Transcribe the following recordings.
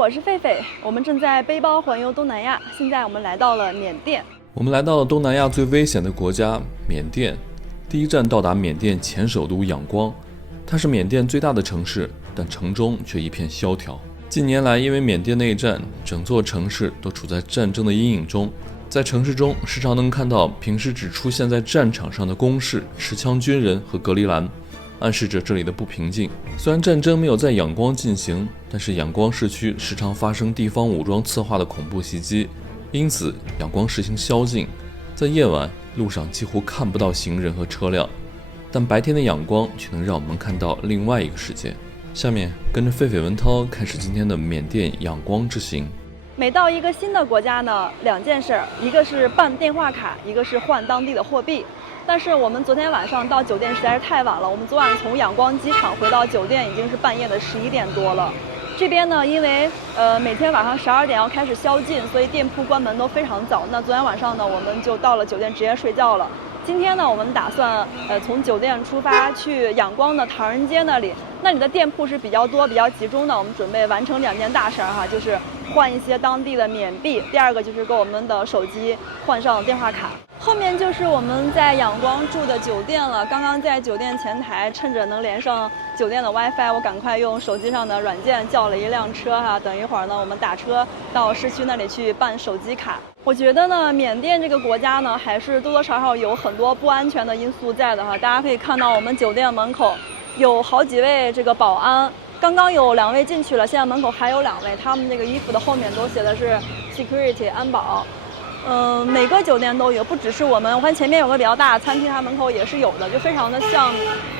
我是狒狒，我们正在背包环游东南亚。现在我们来到了缅甸。我们来到了东南亚最危险的国家缅甸，第一站到达缅甸前首都仰光，它是缅甸最大的城市，但城中却一片萧条。近年来，因为缅甸内战，整座城市都处在战争的阴影中。在城市中，时常能看到平时只出现在战场上的工事、持枪军人和隔离栏，暗示着这里的不平静。虽然战争没有在仰光进行，但是仰光市区时常发生地方武装策划的恐怖袭击，因此仰光实行宵禁。在夜晚，路上几乎看不到行人和车辆，但白天的仰光却能让我们看到另外一个世界。下面跟着狒狒文涛开始今天的缅甸仰光之行。每到一个新的国家呢，两件事，一个是办电话卡，一个是换当地的货币。但是我们昨天晚上到酒店实在是太晚了，我们昨晚从仰光机场回到酒店已经是半夜的11点多了。这边呢，因为每天晚上12点要开始宵禁，所以店铺关门都非常早。那昨天晚上呢，我们就到了酒店直接睡觉了。今天呢，我们打算从酒店出发去仰光的唐人街那里的店铺是比较多、比较集中的。我们准备完成2件大事哈，就是换一些当地的缅币，第二个就是给我们的手机换上电话卡。后面就是我们在仰光住的酒店了。刚刚在酒店前台，趁着能连上酒店的 WiFi， 我赶快用手机上的软件叫了一辆车哈。等一会儿呢，我们打车到市区那里去办手机卡。我觉得呢，缅甸这个国家呢，还是多多少少有很多不安全的因素在的哈。大家可以看到，我们酒店门口有好几位这个保安，刚刚有2位进去了，现在门口还有2位，他们这个衣服的后面都写的是 security 安保。每个酒店都有，不只是我们。我看前面有个比较大的餐厅，它门口也是有的，就非常的像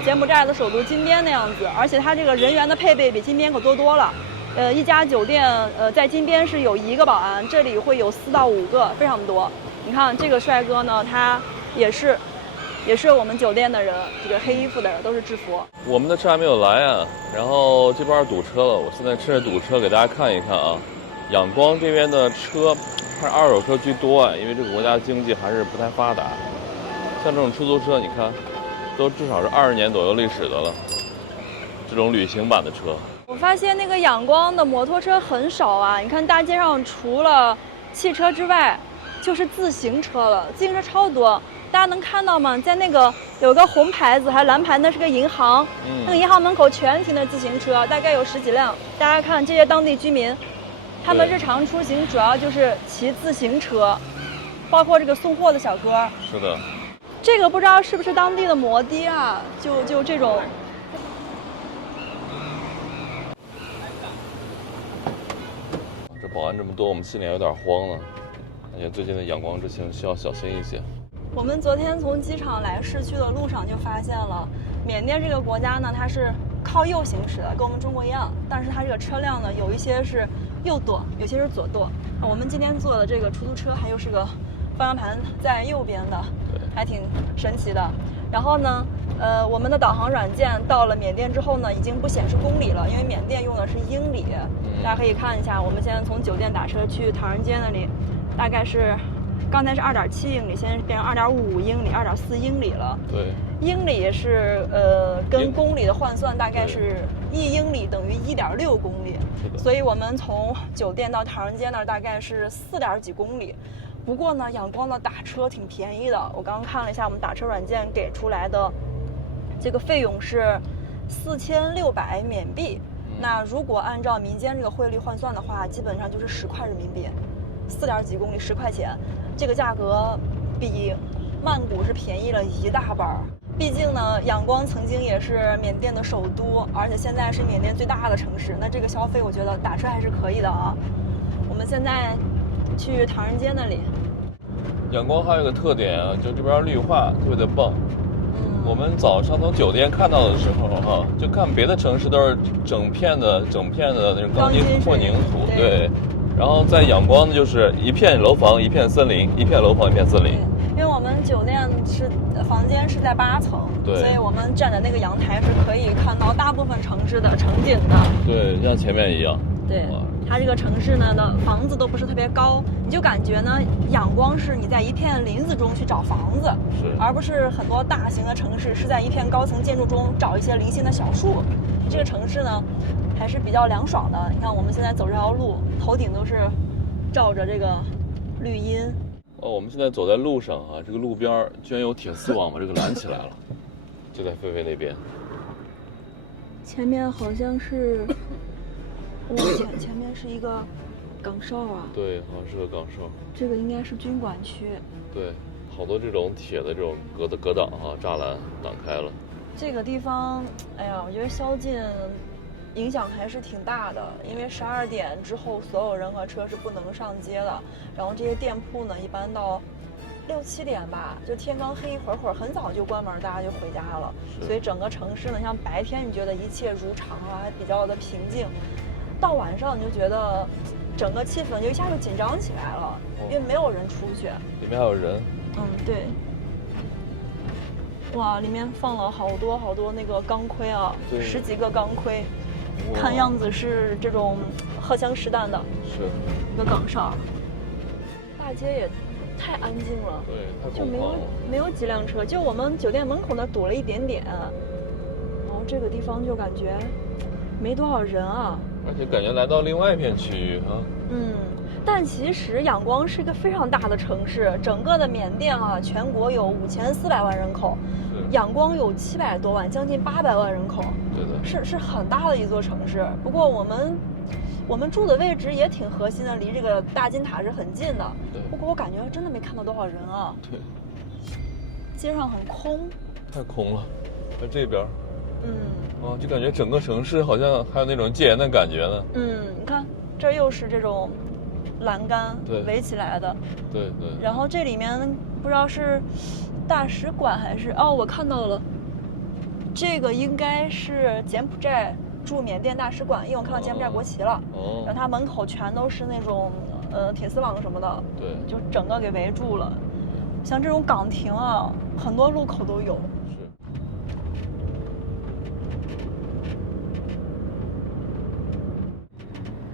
柬埔寨的首都金边那样子。而且它这个人员的配备比金边可多了。一家酒店在金边是有1个保安，这里会有4到5个，非常多。你看这个帅哥呢，他也是我们酒店的人，这个黑衣服的人都是制服。我们的车还没有来啊，然后这边堵车了。我现在趁着堵车给大家看一看啊，仰光这边的车还是2手车居多啊，因为这个国家经济还是不太发达。像这种出租车，你看，都至少是20年左右历史的了，这种旅行版的车。我发现那个仰光的摩托车很少啊，你看大街上除了汽车之外，就是自行车了，自行车超多。大家能看到吗？在那个有个红牌子还蓝牌，那是个银行，那个银行门口全停的自行车，大概有10几辆。大家看这些当地居民，他们日常出行主要就是骑自行车，包括这个送货的小哥。是的，这个不知道是不是当地的摩的啊？就这种。这保安这么多，我们心里有点慌了。感觉最近的仰光之行需要小心一些。我们昨天从机场来市区的路上就发现了，缅甸这个国家呢，它是靠右行驶的，跟我们中国一样，但是它这个车辆呢，有一些是右舵，有些是左舵。我们今天坐的这个出租车还有是个方向盘在右边的，还挺神奇的。然后呢，我们的导航软件到了缅甸之后呢，已经不显示公里了，因为缅甸用的是英里。大家可以看一下，我们现在从酒店打车去唐人街那里，大概是刚才是2.7英里，现在变成2.55英里、2.4英里了。对，英里是跟公里的换算，大概是1英里等于1.6公里。所以我们从酒店到唐人街那儿大概是4点几公里。不过呢，仰光的打车挺便宜的，我刚刚看了一下我们打车软件给出来的这个费用是4600缅币。那如果按照民间这个汇率换算的话，基本上就是10块人民币，4点几公里10块钱，这个价格比曼谷是便宜了1大半。毕竟呢，仰光曾经也是缅甸的首都，而且现在是缅甸最大的城市，那这个消费我觉得打车还是可以的啊。我们现在去唐人街那里。仰光还有一个特点啊，就这边绿化特别的棒。我们早上从酒店看到的时候哈，就看别的城市都是整片的那种钢筋混凝土，对。然后在仰光呢，就是一片楼房一片森林，一片楼房一片森林。因为我们酒店房间是在8层，对，所以我们站在那个阳台是可以看到大部分城市的城景的。对，像前面一样。对，它这个城市呢的房子都不是特别高，你就感觉呢，仰光是你在一片林子中去找房子，而不是很多大型的城市是在一片高层建筑中找一些零星的小树。这个城市呢，还是比较凉爽的。你看我们现在走这条路，头顶都是照着这个绿荫。哦，我们现在走在路上啊，这个路边居然有铁丝网把这个拦起来了，就在狒狒那边。前面好像是，前面是一个岗哨啊。对，好像是个岗哨。这个应该是军管区。对，好多这种铁的这种隔挡啊，栅栏挡开了。这个地方，哎呀，我觉得宵禁影响还是挺大的，因为12点之后所有人和车是不能上街的。然后这些店铺呢，一般到6、7点吧，就天刚黑一会儿，很早就关门，大家就回家了。所以整个城市呢，像白天你觉得一切如常啊，还比较的平静，到晚上你就觉得整个气氛就一下就紧张起来了，因为没有人出去。里面还有人。对。哇，里面放了好多那个钢盔啊，10几个钢盔，看样子是这种荷枪实弹的。是。一个岗哨。大街也太安静了，对，太就没有几辆车，就我们酒店门口那堵了一点点，然后这个地方就感觉没多少人啊，而且感觉来到另外一片区域啊。但其实仰光是一个非常大的城市，整个的缅甸啊，全国有5400万人口，仰光有700多万，将近800万人口，对的，是很大的一座城市。不过我们住的位置也挺核心的，离这个大金塔是很近的。不过我感觉真的没看到多少人啊。对，街上很空，太空了。在这边，就感觉整个城市好像还有那种戒严的感觉呢。你看这又是这种栏杆围起来的。对。然后这里面不知道是大使馆还是我看到了，这个应该是柬埔寨驻缅甸大使馆，因为我看到柬埔寨国旗了。然后它门口全都是那种铁丝网什么的，对，就整个给围住了。像这种岗亭啊，很多路口都有。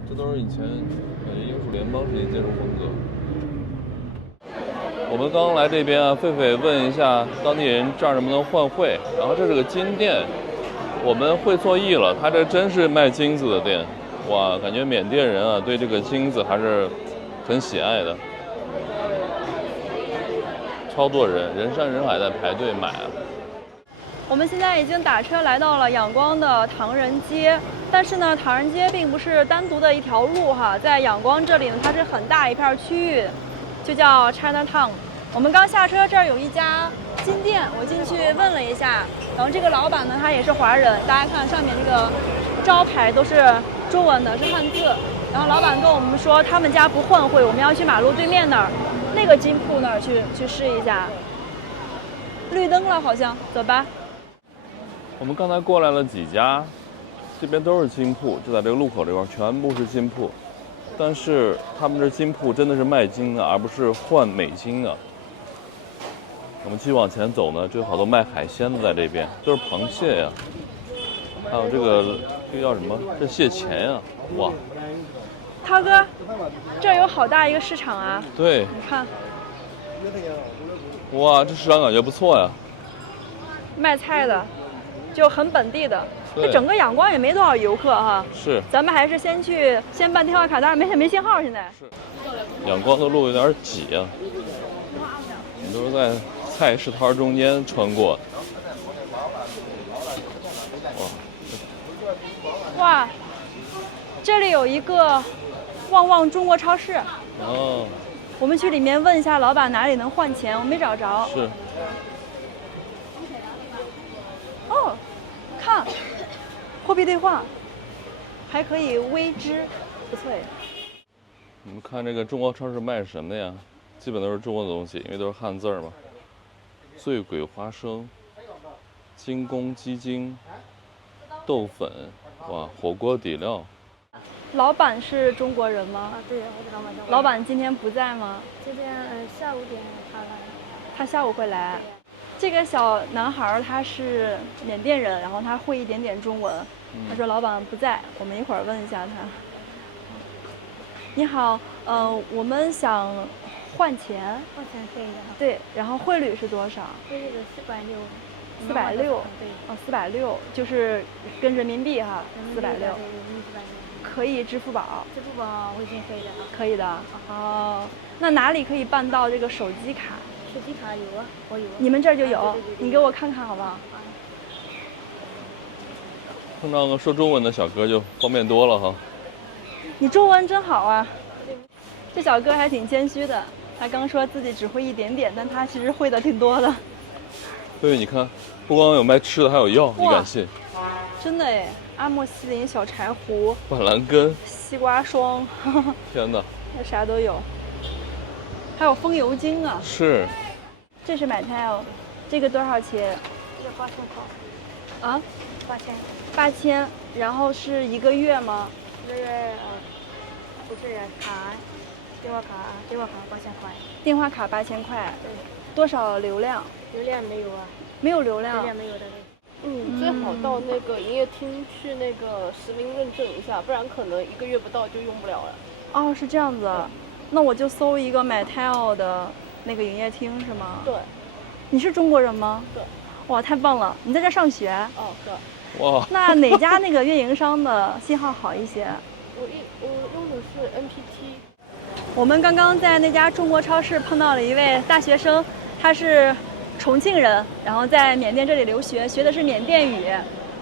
这都是以前感觉英属联邦时期建筑风格。我们刚来这边啊，狒狒问一下当地人这儿能不能换汇，然后这是个金店，我们会错意了，它这真是卖金子的店。哇，感觉缅甸人啊对这个金子还是很喜爱的，超多人，人山人海在排队买啊。我们现在已经打车来到了仰光的唐人街，但是呢，唐人街并不是单独的一条路哈，在仰光这里呢，它是很大一片区域，就叫 Chinatown。我们刚下车，这儿有一家金店，我进去问了一下，然后这个老板呢，他也是华人，大家看上面这个招牌都是中文的，是汉字。然后老板跟我们说，他们家不换汇，我们要去马路对面那儿那个金铺那儿去试一下。绿灯了，好像，走吧。我们刚才过来了几家，这边都是金铺，就在这个路口这块，全部是金铺。但是他们这金铺真的是卖金的，而不是换美金的。我们继续往前走呢，就有好多卖海鲜的在这边，都是螃蟹呀，还有这个叫什么？这蟹钳呀，哇！涛哥，这儿有好大一个市场啊！对，你看，哇，这市场感觉不错呀。卖菜的，就很本地的。这整个仰光也没多少游客哈。是。咱们还是先办电话卡，但是没信号现在。是。仰光的路有点挤啊，我们都是在菜市摊中间穿过。哇，这里有一个旺旺中国超市。哦。我们去里面问一下老板哪里能换钱，我没找着。是。哦，看，货币兑换，还可以微支，不错耶。你们看这个中国超市卖什么呀？基本都是中国的东西，因为都是汉字嘛。醉鬼花生、精工鸡精、豆粉，哇，火锅底料。老板是中国人吗？对，我是老板。老板今天不在吗？今天下午点他来。他下午会来。这个小男孩他是缅甸人，然后他会一点点中文。他说老板不在，我们一会儿问一下他。你好，我们想换钱。换钱可以的。对，然后汇率是多少？汇率是460。460。对。哦，460就是跟人民币哈，460。可以支付宝？支付宝、微信可以的啊。可以的。哦，那哪里可以办到这个手机卡？手机卡有啊，我有啊。你们这儿就有？对对对对你给我看看好不好？碰到个说中文的小哥就方便多了哈。你中文真好啊！这小哥还挺谦虚的，他刚说自己只会一点点，但他其实会的挺多的。对，你看，不光有卖吃的，还有药，你敢信？真的哎，阿莫西林小柴胡、板蓝根，西瓜霜，天哪！那啥都有，还有风油精啊。是，这是买 tile， 这个多少钱？这个8000块。啊8000。 8000，然后是1个月吗？这个不是卡，电话卡8000块。电话卡8000块。对。多少流量？流量没有啊。没有流量。流量没有的。最好到那个营业厅去那个实名认证一下，不然可能1个月不到就用不了了。哦，是这样子。那我就搜一个买 tile 的那个营业厅是吗？对。你是中国人吗？对。哇，太棒了！你在这上学？哦，对。哇。那哪家那个运营商的信号好一些？我用的是 NPT。我们刚刚在那家中国超市碰到了一位大学生，他是重庆人，然后在缅甸这里留学，学的是缅甸语。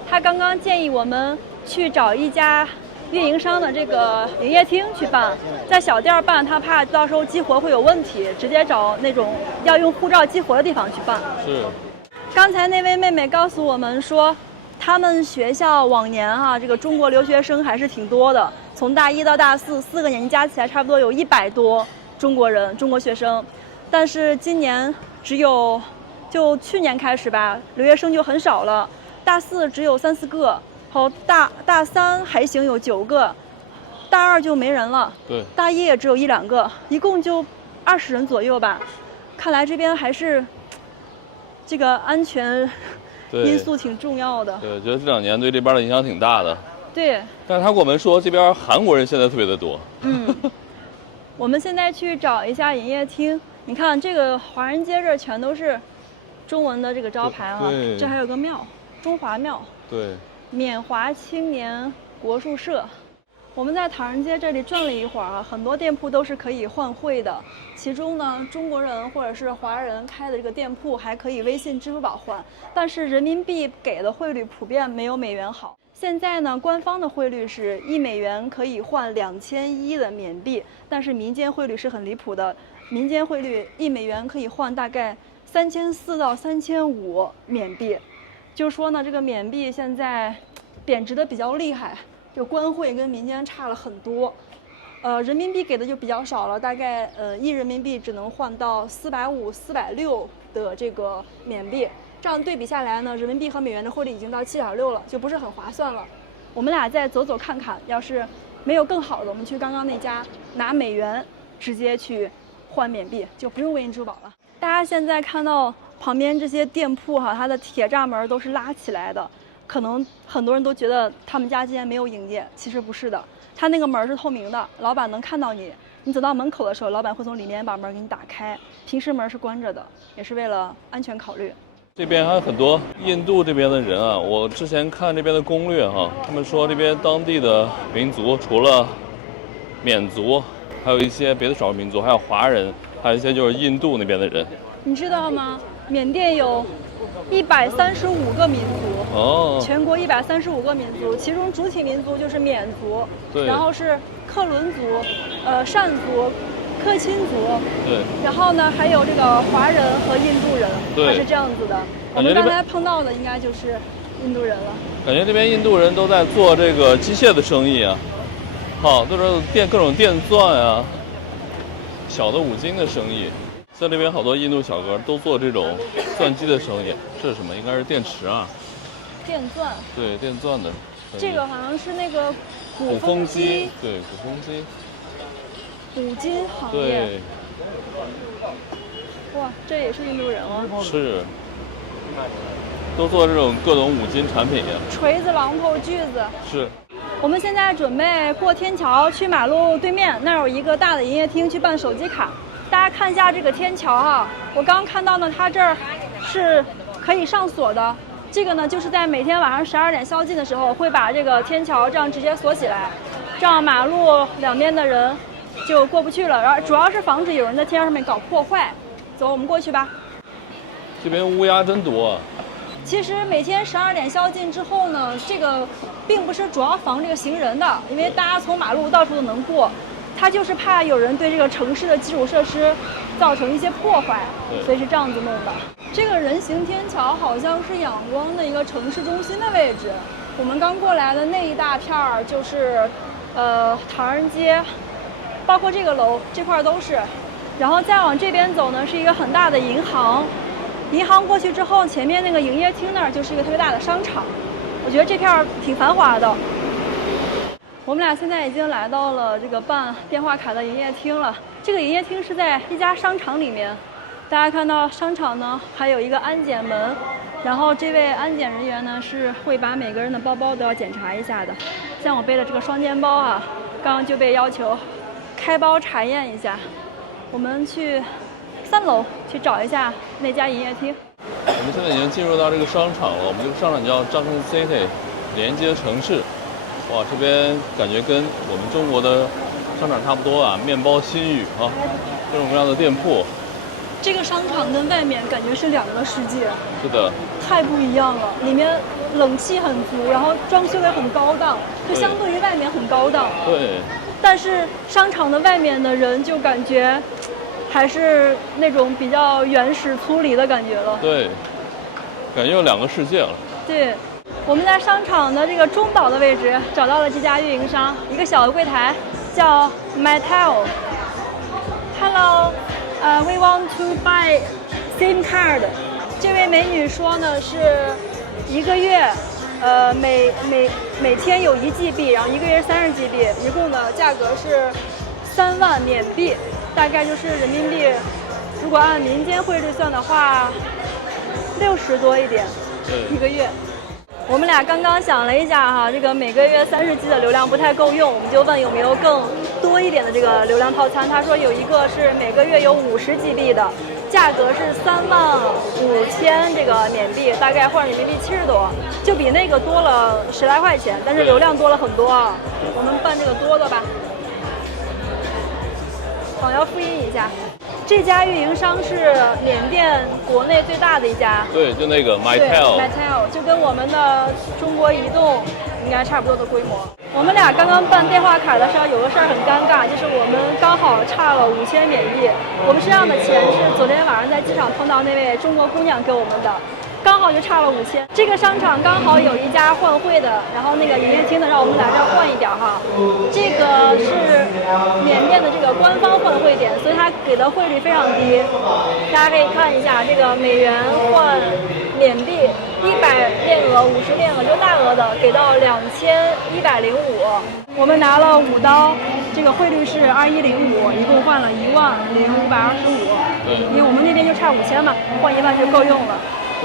他刚刚建议我们去找一家运营商的这个营业厅去办，在小店办，他怕到时候激活会有问题，直接找那种要用护照激活的地方去办。是。刚才那位妹妹告诉我们说，他们学校往年这个中国留学生还是挺多的，从大1到大4，4个年级加起来差不多有100多中国学生，但是今年就去年开始吧，留学生就很少了，大4只有3、4个，好大3还行有9个，大2就没人了，对，大1也只有1、2个，一共就20人左右吧。看来这边还是这个安全因素挺重要的。对，觉得这2年对这边的影响挺大的。对。但是他跟我们说，这边韩国人现在特别的多。我们现在去找一下营业厅，你看这个华人街这儿全都是中文的这个招牌啊，这还有个庙，中华庙。对。缅华青年国术社。我们在唐人街这里转了一会儿很多店铺都是可以换汇的，其中呢，中国人或者是华人开的这个店铺还可以微信、支付宝换，但是人民币给的汇率普遍没有美元好。现在呢，官方的汇率是1美元可以换2100的缅币，但是民间汇率是很离谱的，民间汇率1美元可以换大概3400到3500缅币，就是说呢，这个缅币现在贬值的比较厉害。这个官汇跟民间差了很多，人民币给的就比较少了，大概1人民币只能换到450、460的这个缅币，这样对比下来呢，人民币和美元的汇率已经到7.6了，就不是很划算了。我们俩再走走看看，要是没有更好的，我们去刚刚那家拿美元直接去换缅币，就不用微信支付宝了。大家现在看到旁边这些店铺它的铁栅门都是拉起来的。可能很多人都觉得他们家今天没有营业，其实不是的，他那个门是透明的，老板能看到你。你走到门口的时候，老板会从里面把门给你打开，平时门是关着的，也是为了安全考虑。这边还有很多印度这边的人啊，我之前看这边的攻略他们说这边当地的民族除了缅族，还有一些别的少数民族，还有华人，还有一些就是印度那边的人。你知道吗？缅甸有135个民族，全国135个民族，其中主体民族就是缅族，然后是克伦族、善族、克钦族，对，然后呢还有这个华人和印度人，它是这样子的。我们刚才碰到的应该就是印度人了。感觉这边印度人都在做这个机械的生意啊，都是各种电钻啊，小的五金的生意。在这边好多印度小哥都做这种钻机的生意，这是什么？应该是电池啊。电钻。对，电钻的。这个好像是那个鼓风机。对，鼓风机。五金行业。对。哇，这也是印度人吗？是。都做这种各种五金产品呀。锤子、榔头、锯子。是。我们现在准备过天桥去马路对面，那儿有一个大的营业厅去办手机卡。大家看一下这个天桥我刚刚看到呢，它这儿是可以上锁的。这个呢，就是在每天晚上12点宵禁的时候，会把这个天桥这样直接锁起来。这样马路两边的人就过不去了，然后主要是防止有人在天桥上面搞破坏。走，我们过去吧。这边乌鸦真多啊！其实每天12点宵禁之后呢，这个并不是主要防这个行人的，因为大家从马路到处都能过，它就是怕有人对这个城市的基础设施造成一些破坏，所以是这样子弄的。这个人行天桥好像是仰光的一个城市中心的位置，我们刚过来的那一大片儿就是唐人街，包括这个楼这块都是。然后再往这边走呢，是一个很大的银行。银行过去之后，前面那个营业厅那儿就是一个特别大的商场。我觉得这片儿挺繁华的。我们俩现在已经来到了这个办电话卡的营业厅了。这个营业厅是在一家商场里面。大家看到商场呢还有一个安检门，然后这位安检人员呢是会把每个人的包包都要检查一下的。像我背的这个双肩包啊，刚刚就被要求开包查验一下。我们去3楼去找一下那家营业厅。我们现在已经进入到这个商场了，我们这个商场叫 Junction City， 连接城市。哇，这边感觉跟我们中国的商场差不多啊，面包新语啊，各种各样的店铺。这个商场跟外面感觉是2个世界。是的，太不一样了，里面冷气很足，然后装修也很高档，就相对于外面很高档。对。但是商场的外面的人就感觉还是那种比较原始粗粝的感觉了。对，感觉有2个世界了。对，我们在商场的这个中岛的位置找到了这家运营商，一个小的柜台叫 Mattel。Hello， we want to buy SIM card。这位美女说呢是1个月，每天有1 GB， 然后1个月是30 GB， 一共的价格是3万缅币，大概就是人民币，如果按民间汇率算的话，60多一点，1个月。我们俩刚刚想了一下哈，这个每个月30 G 的流量不太够用，我们就问有没有更多一点的这个流量套餐。他说有一个是每个月有50 GB 的，价格是35000这个缅币，大概换人民币70多，就比那个多了10来块钱，但是流量多了很多啊。我们办这个多的吧。要复印一下。这家运营商是缅甸国内最大的一家，对，就那个 Mytel， 就跟我们的中国移动应该差不多的规模。我们俩刚刚办电话卡的时候有个事儿很尴尬，就是我们刚好差了5000缅币。我们身上的钱是昨天晚上在机场碰到那位中国姑娘给我们的。刚好就差了5000。这个商场刚好有一家换汇的，然后那个营业厅的让我们来这儿换一点哈。这个是缅甸的这个官方换汇点，所以它给的汇率非常低。大家可以看一下，这个美元换缅币100链额50链额就大额的给到2105，我们拿了5刀，这个汇率是2105，一共换了10525。因为我们那边就差5000嘛，换1万就够用了。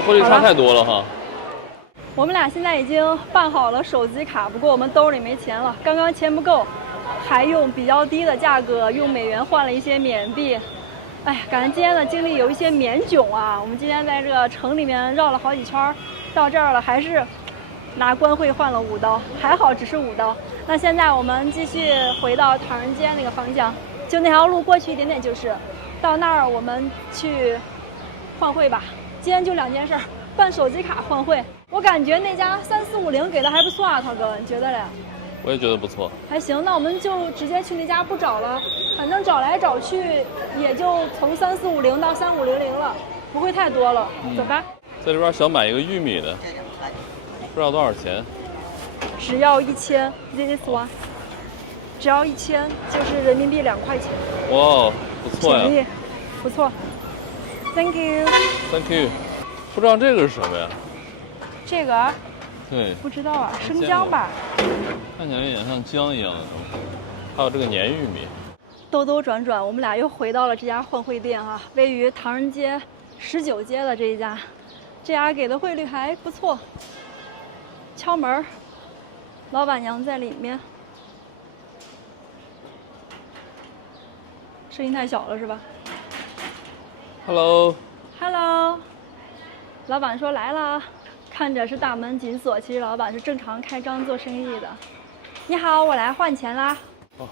汇率差太多了哈。我们俩现在已经办好了手机卡，不过我们兜里没钱了，刚刚钱不够，还用比较低的价格用美元换了一些缅币。哎呀，感觉今天的经历有一些缅囧啊！我们今天在这个城里面绕了好几圈，到这儿了还是拿官汇换了5刀，还好只是5刀。那现在我们继续回到唐人街那个方向，就那条路过去一点点就是，到那儿我们去换汇吧。今天就2件事，办手机卡换汇。我感觉那家3450给的还不错啊，涛哥，你觉得嘞？我也觉得不错，还行。那我们就直接去那家不找了，反正找来找去也就从3450到3500了，不会太多了。走吧。在这边想买一个玉米的，不知道多少钱。只要1000 ，this one， 只要1000就是人民币2块钱。哇，不错呀。便宜，不错。Thank you。Thank you。不知道这个是什么呀？这个？对。不知道啊，生姜吧？看起来有点像姜一样的东西。还有这个粘玉米。兜兜转转，我们俩又回到了这家换汇店啊，位于唐人街19街的这一家，这家给的汇率还不错。敲门，老板娘在里面。声音太小了是吧？ Hello， 老板说来了，看着是大门紧锁，其实老板是正常开张做生意的。你好，我来换钱啦。哦，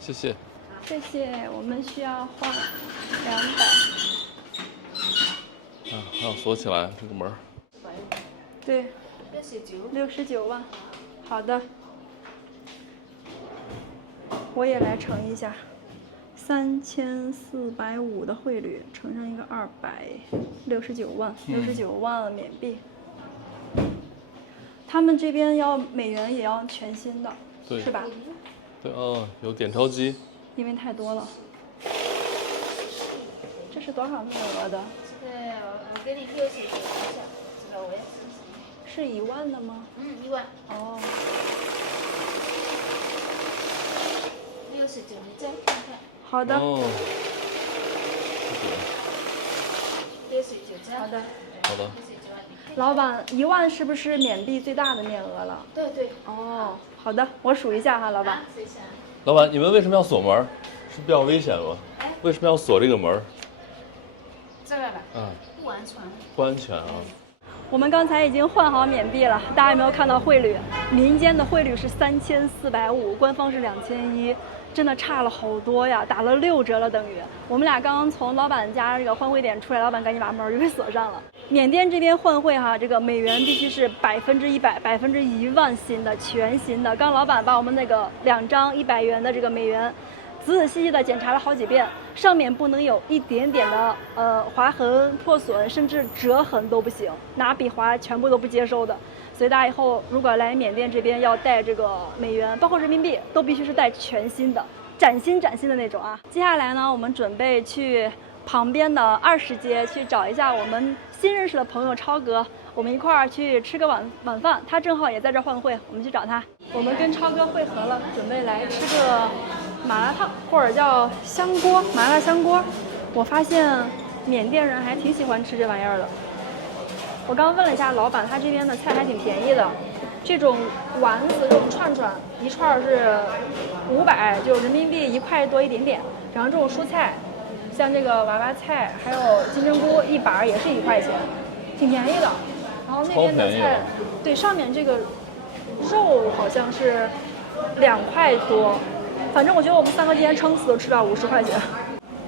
谢谢。谢谢，我们需要换200。啊，还要锁起来这个门。对，69万。好的，我也来乘一下，3450的汇率乘上一个269万，69万缅币。他们这边要美元也要全新的，对，是吧？对，哦，有点钞机。因为太多了。这是多少面额的？我给你69一下，这个我也是1万的吗？ 1万哦， 69，你再看看好的，哦， 69这样。好的。好的。老板，1万是不是缅币最大的面额了？对对。哦，好的，我数一下哈，老板。试一下。老板，你们为什么要锁门？是比较危险吗？为什么要锁这个门？这个吧。啊，不安全。不安全啊。我们刚才已经换好缅币了，大家有没有看到汇率？民间的汇率是3450，官方是2100，真的差了好多呀，打了6折了等于。我们俩刚刚从老板家这个换汇点出来，老板赶紧把门就给锁上了。缅甸这边换汇哈，这个美元必须是100%、1万新的全新的。刚老板把我们那个2张100元的这个美元仔仔细细的检查了好几遍，上面不能有一点点的划痕、破损，甚至折痕都不行，拿笔划全部都不接收的。所以大家以后如果来缅甸这边要带这个美元，包括人民币，都必须是带全新的，崭新的那种啊。接下来呢，我们准备去旁边的20街去找一下我们新认识的朋友超哥，我们一块儿去吃个晚饭，他正好也在这换汇，我们去找他。我们跟超哥汇合了，准备来吃个麻辣烫，或者叫香锅，麻辣香锅。我发现缅甸人还挺喜欢吃这玩意儿的。我刚问了一下老板，他这边的菜还挺便宜的，这种丸子这种串串一串是500，就人民币1块多一点点。然后这种蔬菜，像这个娃娃菜还有金针菇一板也是1块钱，挺便宜的。然后那边的菜，对，上面这个肉好像是2块多。反正我觉得我们3个今天撑死都吃不了50块钱。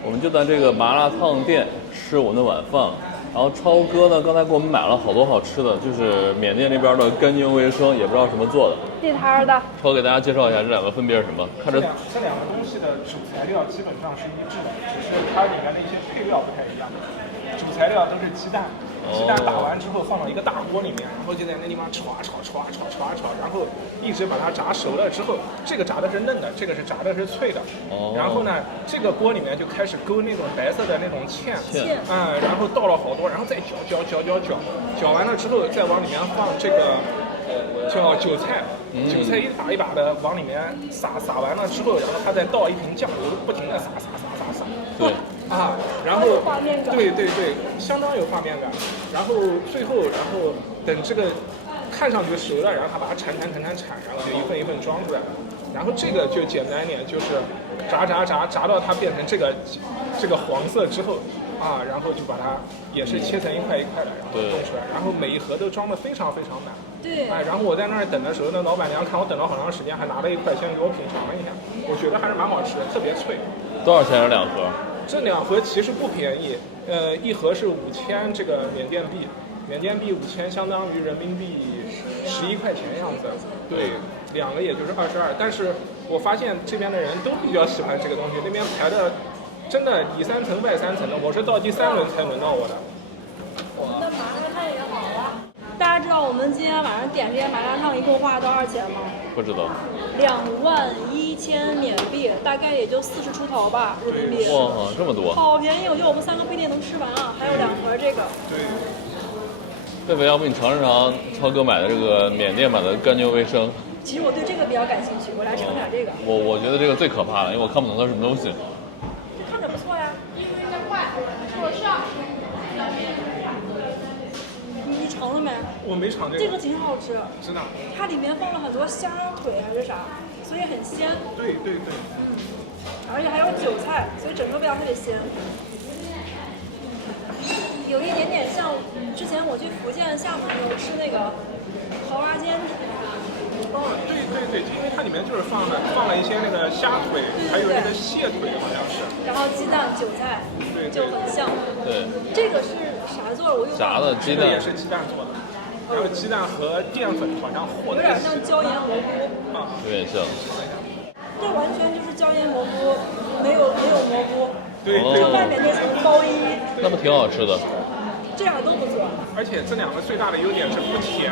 我们就在这个麻辣烫店吃我们的晚饭，然后超哥呢刚才给我们买了好多好吃的，就是缅甸那边的干净卫生，也不知道什么做的。地摊的。超给大家介绍一下这2个分别是什么？看着这两个东西的主材料基本上是一致的，只是它里面的一些配料不太一样。主材料都是鸡蛋，鸡蛋打完之后放到一个大锅里面，然后就在那地方炒，然后一直把它炸熟了之后，这个炸的是嫩的，这个是炸的是脆的。然后呢，这个锅里面就开始勾那种白色的那种芡，然后倒了好多，然后再搅完了之后，再往里面放这个叫韭菜，韭菜一把一把的往里面撒完了之后，然后他再倒一瓶酱油，不停的撒。对。然后对，相当有画面感。然后最后，等这个看上去熟了，然后他把它铲，然后就一份一份装出来。然后这个就简单一点，就是炸到它变成这个黄色之后然后就把它也是切成一块一块的，然后弄出来。然后每一盒都装得非常非常满。对。然后我在那儿等的时候，那老板娘看我等了好长时间，还拿了1块钱给我品尝了一下，我觉得还是蛮好吃的，特别脆。多少钱是2盒？这2盒其实不便宜，一盒是5000这个缅甸币，5000相当于人民币11块钱样子。对，2个也就是22。但是我发现这边的人都比较喜欢这个东西，那边排的真的里3层外3层的，我是到第3轮才轮到我的。那麻辣烫也好啊。大家知道我们今天晚上点这些麻辣烫一共花了多少钱吗？不知道。21000缅币，大概也就40出头吧，人民币。哇，这么多！好便宜，我觉得我们3个不一定能吃完啊，还有2盒这个。对。贝贝，要不你尝一尝超哥买的这个缅甸版的干净卫生？其实我对这个比较感兴趣，我来尝点这个。我觉得这个最可怕了，因为我看不懂它是什么东西。这看着不错呀。你尝了没？我没尝这个。这个挺好吃。真的。它里面放了很多香腿还是啥，所以很鲜。对。而且还有韭菜，所以整个味道特别鲜。有一点点像之前我去福建厦门的时候吃那个桃花煎，对对对，因为它里面就是放了一些那个虾腿，还有那个蟹腿，好像是。然后鸡蛋、韭菜，对，就很像。对，这个是啥做的？我又炸的鸡蛋这个也是鸡蛋做的，还有鸡蛋和淀粉好像和有点像椒盐蘑菇，啊，有点像。这完全就是椒盐蘑菇，没有蘑菇，对哦就外面那层包衣，那么挺好吃的。这样都不错。而且这两个最大的优点是不甜，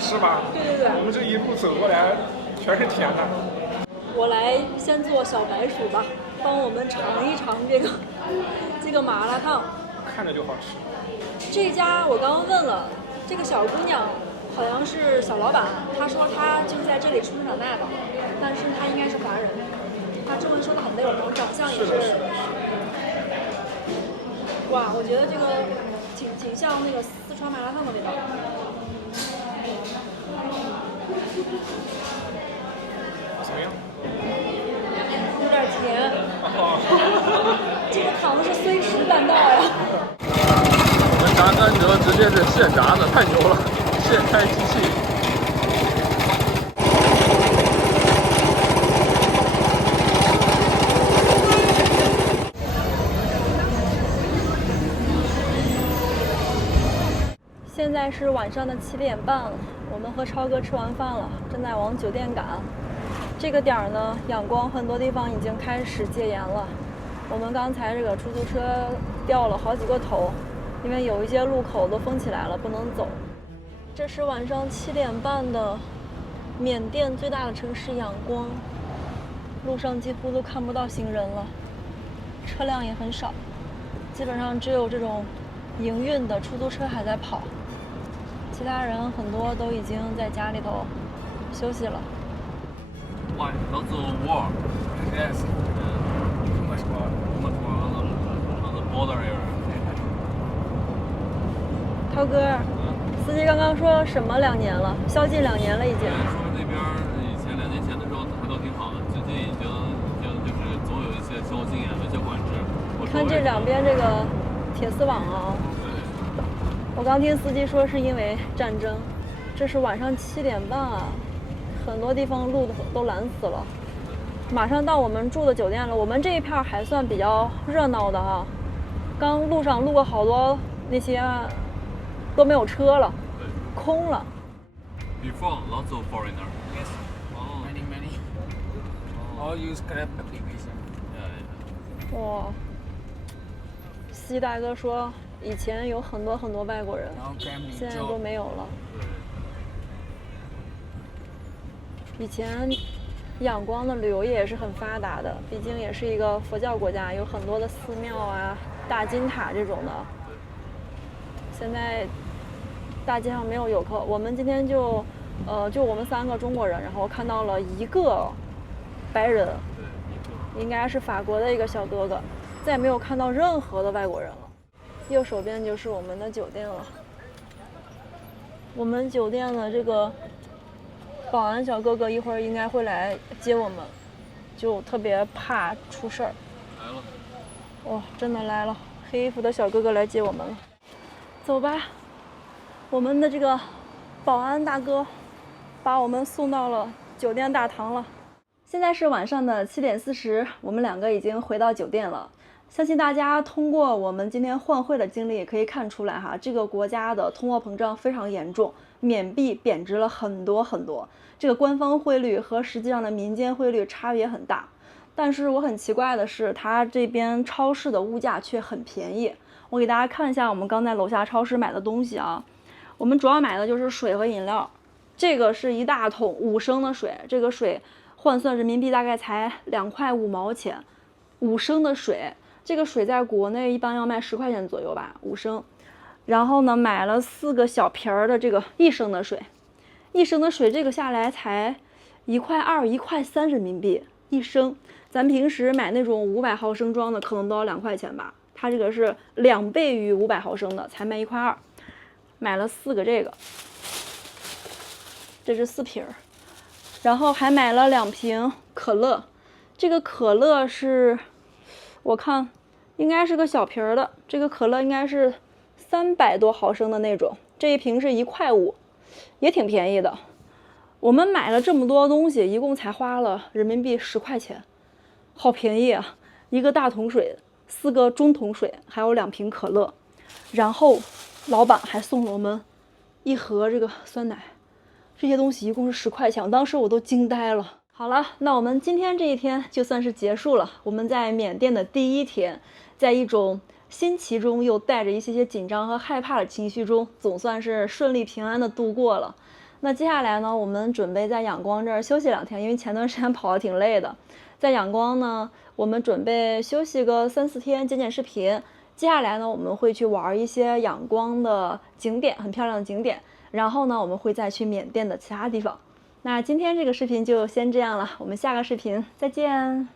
是吧？对对对，我们这一路走过来全是甜的。我来先做小白薯吧，帮我们尝一尝这个麻辣烫。看着就好吃。这家我刚刚问了，这个小姑娘好像是小老板，她说她就是在这里出生长大的，但是她应该是华人，她中文说的很溜，然后长相也是。哇，我觉得这个挺像那个四川麻辣烫的味道。怎么样？有点甜。哦，这个糖是虽时半到呀。我们炸甘蔗直接是现炸的，太牛了，现开机器。现在是晚上的7点半了，我们和超哥吃完饭了，正在往酒店赶。这个点儿呢，仰光很多地方已经开始戒严了。我们刚才这个出租车掉了好几个头，因为有一些路口都封起来了，不能走。这是晚上7点半的缅甸最大的城市仰光，路上几乎都看不到行人了，车辆也很少，基本上只有这种营运的出租车还在跑。其他人很多都已经在家里头休息了。Why? Lots of war. Yes. Too much war on the border area. 涛哥，司机刚刚说什么2年了？宵禁2年了已经。说那边以前2年前的时候还都挺好的，最近已经就是总有一些宵禁啊，有一些管制。你看这两边这个铁丝网啊，我刚听司机说是因为战争。这是晚上7点半啊，很多地方路都拦死了。马上到我们住的酒店了，我们这一片还算比较热闹的哈。刚路上路过好多那些都没有车了，空了。 Before lots of foreigner. Yes, Oh, many. All use Grab application. yeah, yeah. 哇，司机大哥说以前有很多外国人， Now Grab 现在都没有了。以前仰光的旅游业也是很发达的，毕竟也是一个佛教国家，有很多的寺庙啊、大金塔这种的。现在大街上没有游客，我们今天就我们3个中国人，然后看到了一个白人，应该是法国的一个小哥哥，再也没有看到任何的外国人了。右手边就是我们的酒店了。我们酒店的这个保安小哥哥一会儿应该会来接我们，就特别怕出事儿。来了。哇，真的来了，黑衣服的小哥哥来接我们了。走吧，我们的这个保安大哥把我们送到了酒店大堂了。现在是晚上的7点40，我们2个已经回到酒店了。相信大家通过我们今天换汇的经历也可以看出来哈，这个国家的通货膨胀非常严重，缅币贬值了很多，这个官方汇率和实际上的民间汇率差别很大。但是我很奇怪的是，它这边超市的物价却很便宜。我给大家看一下我们刚在楼下超市买的东西啊，我们主要买的就是水和饮料。这个是一大桶5升的水，这个水换算人民币大概才2块5毛钱，5升的水。这个水在国内一般要卖10块钱左右吧，5升。然后呢，买了4个小瓶儿的这个1升的水，1升的水这个下来才1块2、1块3人民币1升。咱平时买那种500毫升装的，可能都要2块钱吧。它这个是2倍于500毫升的，才卖1块2。买了4个这个，这是4瓶儿。然后还买了2瓶可乐，这个可乐是，我看应该是个小瓶儿的，这个可乐应该是300多毫升的那种，这一瓶是1块5，也挺便宜的。我们买了这么多东西，一共才花了人民币10块钱，好便宜啊！一个大桶水，4个中桶水，还有2瓶可乐。然后老板还送了我们1盒这个酸奶，这些东西一共是10块钱，当时我都惊呆了。好了，那我们今天这一天就算是结束了。我们在缅甸的第1天，在一种新奇中又带着一些紧张和害怕的情绪中，总算是顺利平安的度过了。那接下来呢，我们准备在仰光这儿休息2天，因为前段时间跑得挺累的。在仰光呢，我们准备休息个3、4天，剪视频。接下来呢，我们会去玩一些仰光的景点，很漂亮的景点。然后呢，我们会再去缅甸的其他地方。那今天这个视频就先这样了，我们下个视频再见。